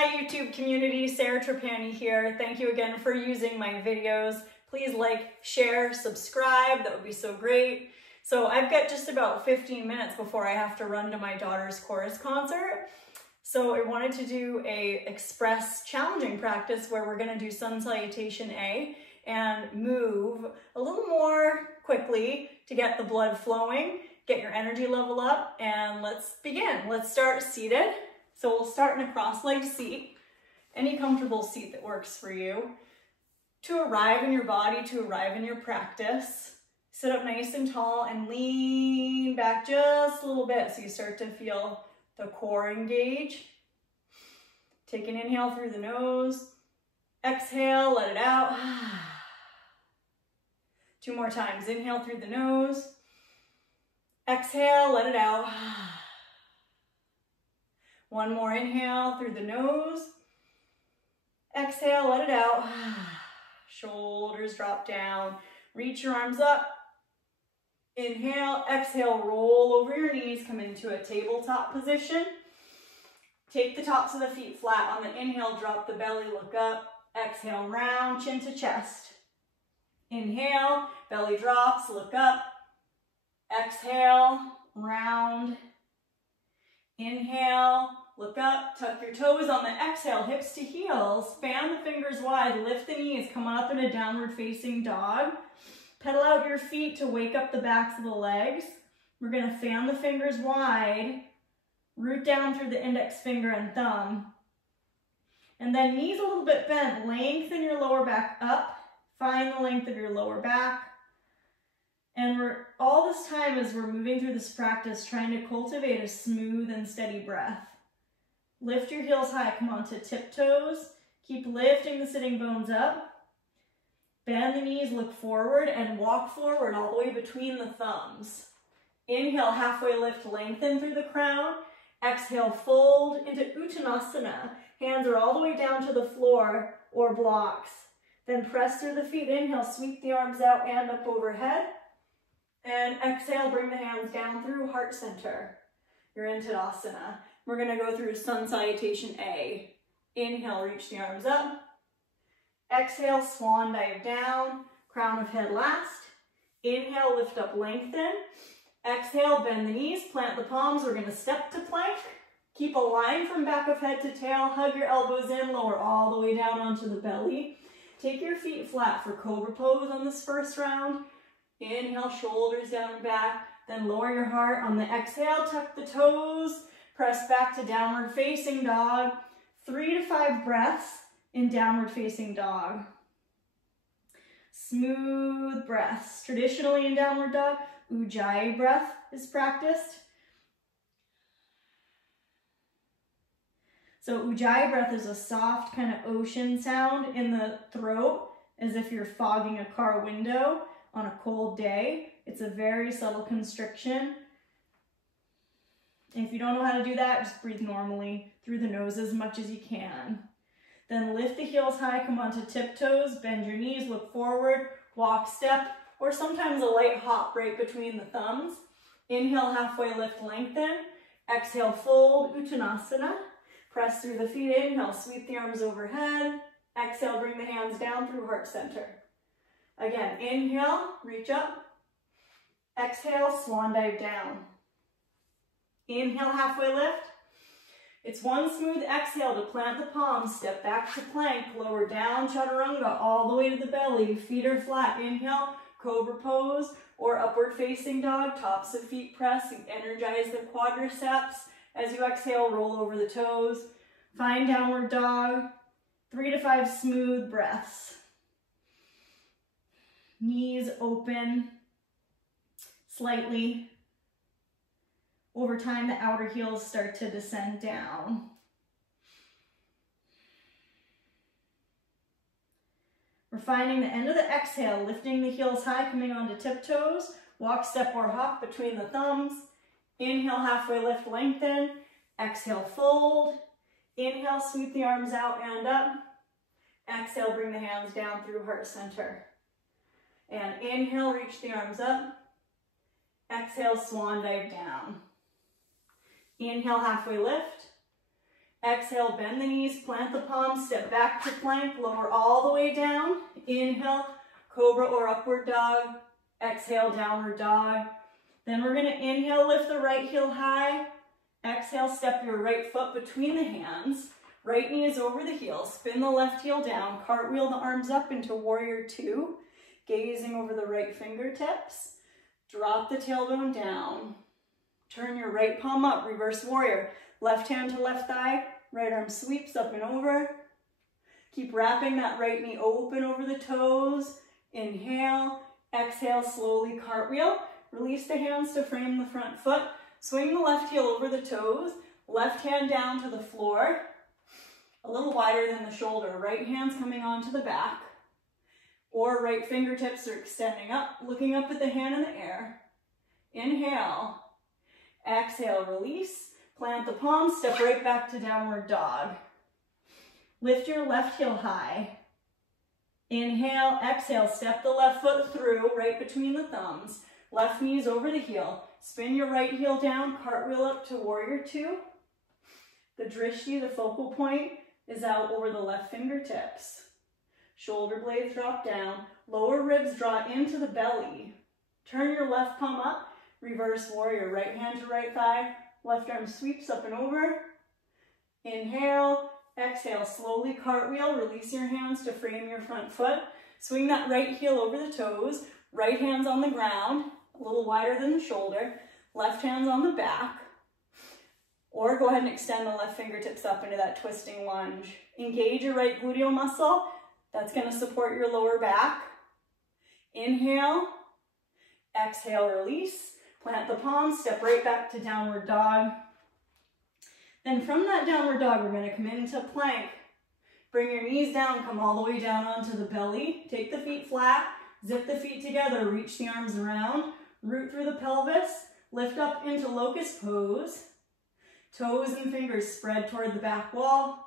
Hi YouTube community, Sarah Trapani here. Thank you again for using my videos. Please like, share, subscribe, that would be so great. So I've got just about 15 minutes before I have to run to my daughter's chorus concert. So I wanted to do a express challenging practice where we're gonna do sun salutation A and move a little more quickly to get the blood flowing, get your energy level up, and let's begin. Let's start seated. So we'll start in a cross-legged seat, any comfortable seat that works for you. To arrive in your body, to arrive in your practice, sit up nice and tall and lean back just a little bit so you start to feel the core engage. Take an inhale through the nose, exhale, let it out. 2 more times, inhale through the nose, exhale, let it out. 1 more inhale through the nose. Exhale, let it out. Shoulders drop down. Reach your arms up. Inhale, exhale, roll over your knees. Come into a tabletop position. Take the tops of the feet flat. On the inhale, drop the belly, look up. Exhale, round, chin to chest. Inhale, belly drops, look up. Exhale, round. Inhale, look up, tuck your toes on the exhale, hips to heels, fan the fingers wide, lift the knees, come on up in a downward facing dog. Pedal out your feet to wake up the backs of the legs. We're gonna fan the fingers wide, root down through the index finger and thumb. And then knees a little bit bent, lengthen your lower back up, find the length of your lower back. And all this time as we're moving through this practice, trying to cultivate a smooth and steady breath. Lift your heels high, come onto tiptoes. Keep lifting the sitting bones up. Bend the knees, look forward, and walk forward all the way between the thumbs. Inhale, halfway lift, lengthen through the crown. Exhale, fold into Uttanasana. Hands are all the way down to the floor or blocks. Then press through the feet. Inhale, sweep the arms out and up overhead. And exhale, bring the hands down through heart center. You're in Tadasana. We're gonna go through sun salutation A. Inhale, reach the arms up. Exhale, swan dive down, crown of head last. Inhale, lift up, lengthen. Exhale, bend the knees, plant the palms. We're gonna step to plank. Keep a line from back of head to tail. Hug your elbows in, lower all the way down onto the belly. Take your feet flat for cobra pose on this first round. Inhale, shoulders down and back, then lower your heart. On the exhale, tuck the toes, press back to downward facing dog. 3 to 5 breaths in downward facing dog. Smooth breaths. Traditionally in downward dog, Ujjayi breath is practiced. So Ujjayi breath is a soft kind of ocean sound in the throat, as if you're fogging a car window on a cold day. It's a very subtle constriction. If you don't know how to do that, just breathe normally through the nose as much as you can. Then lift the heels high, come onto tiptoes, bend your knees, look forward, walk, step, or sometimes a light hop right between the thumbs. Inhale, halfway lift, lengthen. Exhale, fold, Uttanasana. Press through the feet, inhale, sweep the arms overhead. Exhale, bring the hands down through heart center. Again, inhale, reach up. Exhale, swan dive down. Inhale, halfway lift. It's one smooth exhale to plant the palms, step back to plank, lower down, chaturanga, all the way to the belly. Feet are flat. Inhale, cobra pose or upward facing dog. Tops of feet press. Energize the quadriceps. As you exhale, roll over the toes. Find downward dog. 3 to 5 smooth breaths. Knees open slightly. Over time, the outer heels start to descend down. We're finding the end of the exhale, lifting the heels high, coming onto tiptoes. Walk, step, or hop between the thumbs. Inhale, halfway lift, lengthen. Exhale, fold. Inhale, sweep the arms out and up. Exhale, bring the hands down through heart center. And inhale, reach the arms up. Exhale, swan dive down. Inhale, halfway lift. Exhale, bend the knees, plant the palms, step back to plank, lower all the way down. Inhale, cobra or upward dog. Exhale, downward dog. Then we're gonna inhale, lift the right heel high. Exhale, step your right foot between the hands. Right knee is over the heel. Spin the left heel down. Cartwheel the arms up into warrior two. Gazing over the right fingertips. Drop the tailbone down. Turn your right palm up, reverse warrior. Left hand to left thigh, right arm sweeps up and over. Keep wrapping that right knee open over the toes. Inhale, exhale, slowly cartwheel. Release the hands to frame the front foot. Swing the left heel over the toes. Left hand down to the floor. A little wider than the shoulder. Right hand's coming onto the back. Or right fingertips are extending up, looking up at the hand in the air. Inhale. Exhale, release. Plant the palms, step right back to downward dog. Lift your left heel high. Inhale, exhale, step the left foot through, right between the thumbs. Left knee is over the heel. Spin your right heel down, cartwheel up to warrior two. The drishti, the focal point, is out over the left fingertips. Shoulder blades drop down. Lower ribs draw into the belly. Turn your left palm up, reverse warrior. Right hand to right thigh. Left arm sweeps up and over. Inhale, exhale, slowly cartwheel. Release your hands to frame your front foot. Swing that right heel over the toes. Right hand's on the ground, a little wider than the shoulder. Left hand's on the back. Or go ahead and extend the left fingertips up into that twisting lunge. Engage your right gluteal muscle. That's going to support your lower back. Inhale, exhale, release. Plant the palms, step right back to downward dog. Then from that downward dog, we're going to come into plank. Bring your knees down, come all the way down onto the belly. Take the feet flat, zip the feet together, reach the arms around, root through the pelvis, lift up into locust pose. Toes and fingers spread toward the back wall.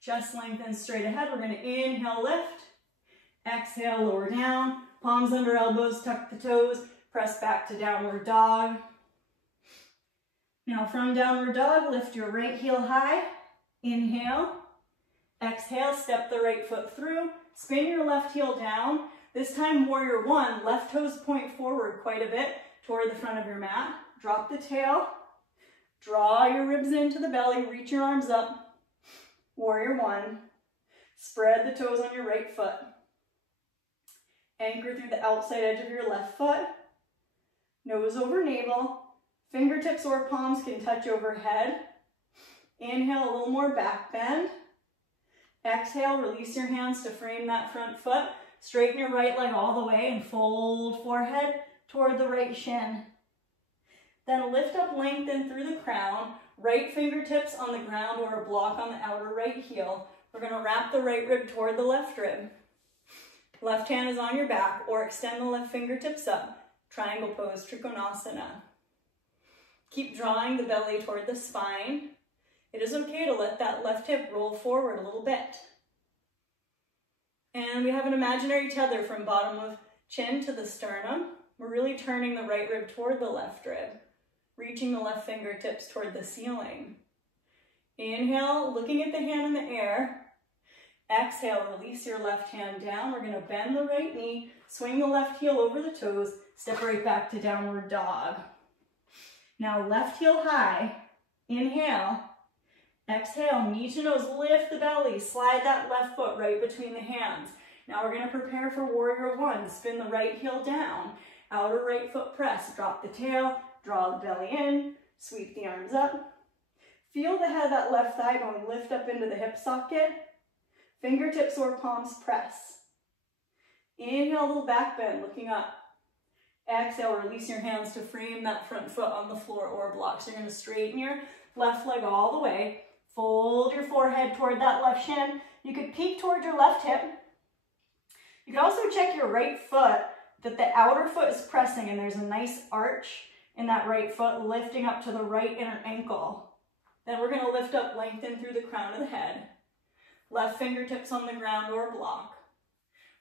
Chest lengthen straight ahead. We're going to inhale, lift. Exhale, lower down. Palms under elbows, tuck the toes. Press back to downward dog. Now from downward dog, lift your right heel high. Inhale. Exhale, step the right foot through. Spin your left heel down. This time, warrior one, left toes point forward quite a bit toward the front of your mat. Drop the tail. Draw your ribs into the belly. Reach your arms up. Warrior one. Spread the toes on your right foot. Anchor through the outside edge of your left foot. Nose over navel. Fingertips or palms can touch overhead. Inhale, a little more back bend. Exhale, release your hands to frame that front foot. Straighten your right leg all the way and fold forehead toward the right shin. Then lift up, lengthen through the crown. Right fingertips on the ground or a block on the outer right heel. We're going to wrap the right rib toward the left rib. Left hand is on your back or extend the left fingertips up. Triangle pose, Trikonasana. Keep drawing the belly toward the spine. It is okay to let that left hip roll forward a little bit. And we have an imaginary tether from bottom of chin to the sternum. We're really turning the right rib toward the left rib, reaching the left fingertips toward the ceiling. Inhale, looking at the hand in the air. Exhale, release your left hand down. We're going to bend the right knee, swing the left heel over the toes, step right back to downward dog. Now left heel high. Inhale. Exhale, knee to nose, lift the belly, slide that left foot right between the hands. Now we're going to prepare for warrior one. Spin the right heel down, outer right foot press, drop the tail, draw the belly in, sweep the arms up. Feel the head of that left thigh bone lift up into the hip socket. Fingertips or palms press. Inhale, a little back bend, looking up. Exhale, release your hands to frame that front foot on the floor or block. So you're going to straighten your left leg all the way. Fold your forehead toward that left shin. You could peek toward your left hip. You could also check your right foot, that the outer foot is pressing and there's a nice arch in that right foot lifting up to the right inner ankle. Then we're going to lift up, lengthen through the crown of the head. Left fingertips on the ground or block.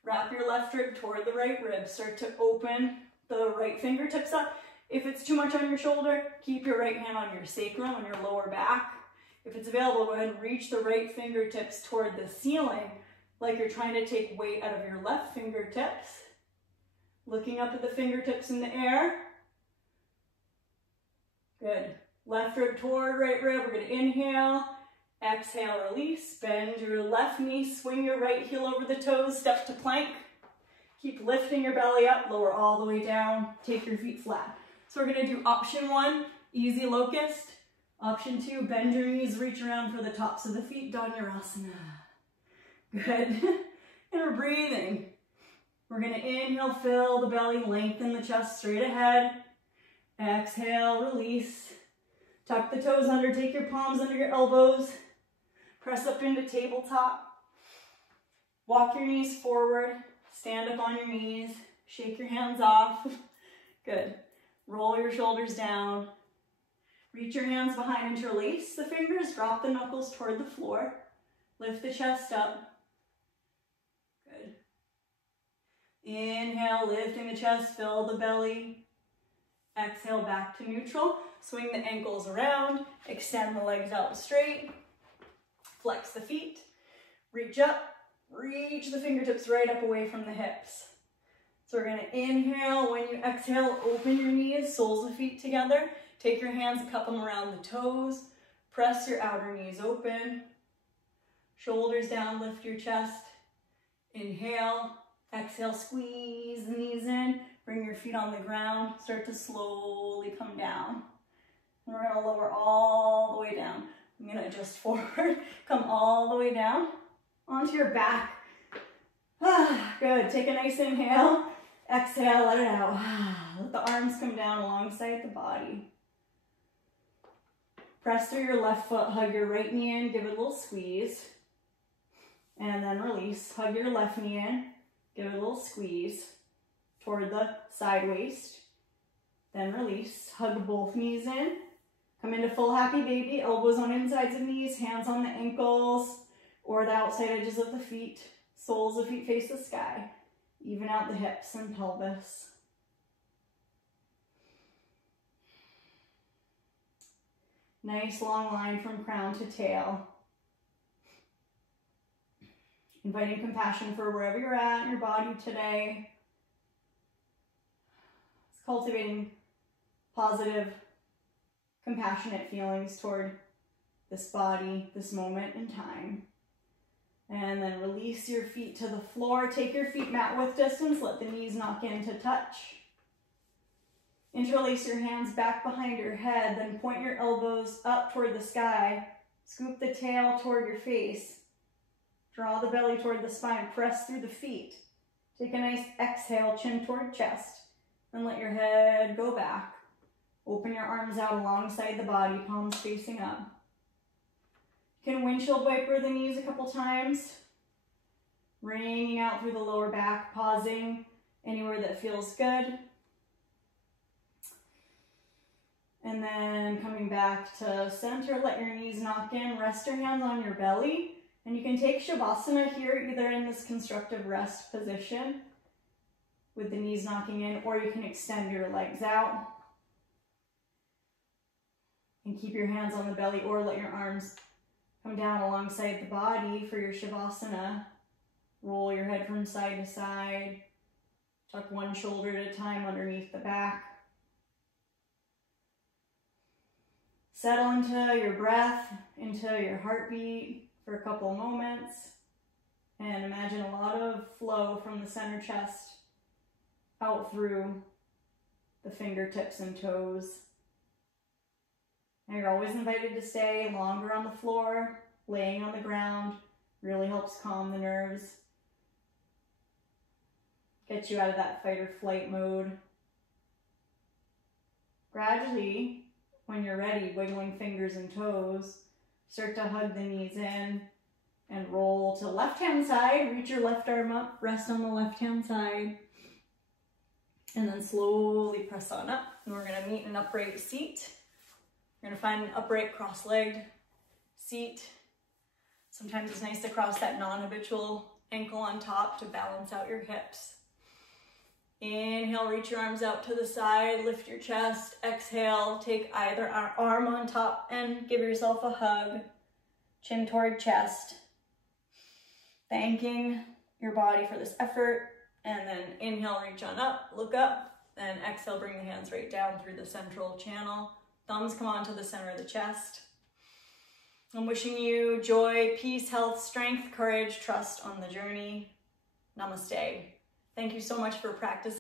Wrap your left rib toward the right rib. Start to open the right fingertips up. If it's too much on your shoulder, keep your right hand on your sacrum, on your lower back. If it's available, go ahead and reach the right fingertips toward the ceiling, like you're trying to take weight out of your left fingertips. Looking up at the fingertips in the air. Good. Left rib toward right rib. We're going to inhale, exhale, release. Bend your left knee, swing your right heel over the toes, step to plank. Keep lifting your belly up, lower all the way down. Take your feet flat. So we're going to do option 1, easy locust. Option 2, bend your knees, reach around for the tops of the feet, Dhanurasana. Good. And we're breathing. We're going to inhale, fill the belly, lengthen the chest straight ahead. Exhale, release. Tuck the toes under, take your palms under your elbows. Press up into tabletop. Walk your knees forward. Stand up on your knees. Shake your hands off. Good. Roll your shoulders down. Reach your hands behind, interlace the fingers, drop the knuckles toward the floor. Lift the chest up. Good. Inhale, lifting the chest, fill the belly. Exhale, back to neutral. Swing the ankles around, extend the legs out straight. Flex the feet, reach up, reach the fingertips right up away from the hips. So we're gonna inhale. When you exhale, open your knees, soles of feet together. Take your hands, cup them around the toes. Press your outer knees open. Shoulders down, lift your chest. Inhale, exhale, squeeze the knees in. Bring your feet on the ground. Start to slowly come down. And we're gonna lower all the way down. I'm gonna adjust forward. Come all the way down onto your back. Good, take a nice inhale. Exhale, let it out. Let the arms come down alongside the body. Press through your left foot, hug your right knee in, give it a little squeeze. And then release. Hug your left knee in, give it a little squeeze toward the side waist. Then release. Hug both knees in. Come into full happy baby. Elbows on insides of knees, hands on the ankles or the outside edges of the feet. Soles of feet face the sky. Even out the hips and pelvis. Nice long line from crown to tail. Inviting compassion for wherever you're at in your body today. It's cultivating positive, compassionate feelings toward this body, this moment in time. And then release your feet to the floor. Take your feet mat width distance. Let the knees knock in to touch. Interlace your hands back behind your head. Then point your elbows up toward the sky. Scoop the tail toward your face. Draw the belly toward the spine. Press through the feet. Take a nice exhale, chin toward chest. And let your head go back. Open your arms out alongside the body, palms facing up. You can windshield wiper the knees a couple times. Wringing out through the lower back, pausing anywhere that feels good. And then coming back to center, let your knees knock in. Rest your hands on your belly. And you can take Shavasana here, either in this constructive rest position with the knees knocking in, or you can extend your legs out. And keep your hands on the belly, or let your arms come down alongside the body for your Shavasana. Roll your head from side to side. Tuck one shoulder at a time underneath the back. Settle into your breath, into your heartbeat for a couple moments. And imagine a lot of flow from the center chest out through the fingertips and toes. And you're always invited to stay longer on the floor. Laying on the ground really helps calm the nerves. Get you out of that fight or flight mode. Gradually, when you're ready, wiggling fingers and toes, start to hug the knees in and roll to left hand side. Reach your left arm up, rest on the left hand side. And then slowly press on up. And we're gonna meet an upright seat. You're gonna find an upright cross-legged seat. Sometimes it's nice to cross that non-habitual ankle on top to balance out your hips. Inhale, reach your arms out to the side, lift your chest. Exhale, take either arm on top and give yourself a hug. Chin toward chest. Thanking your body for this effort. And then inhale, reach on up, look up. Then exhale, bring the hands right down through the central channel. Thumbs come onto the center of the chest. I'm wishing you joy, peace, health, strength, courage, trust on the journey. Namaste. Thank you so much for practicing.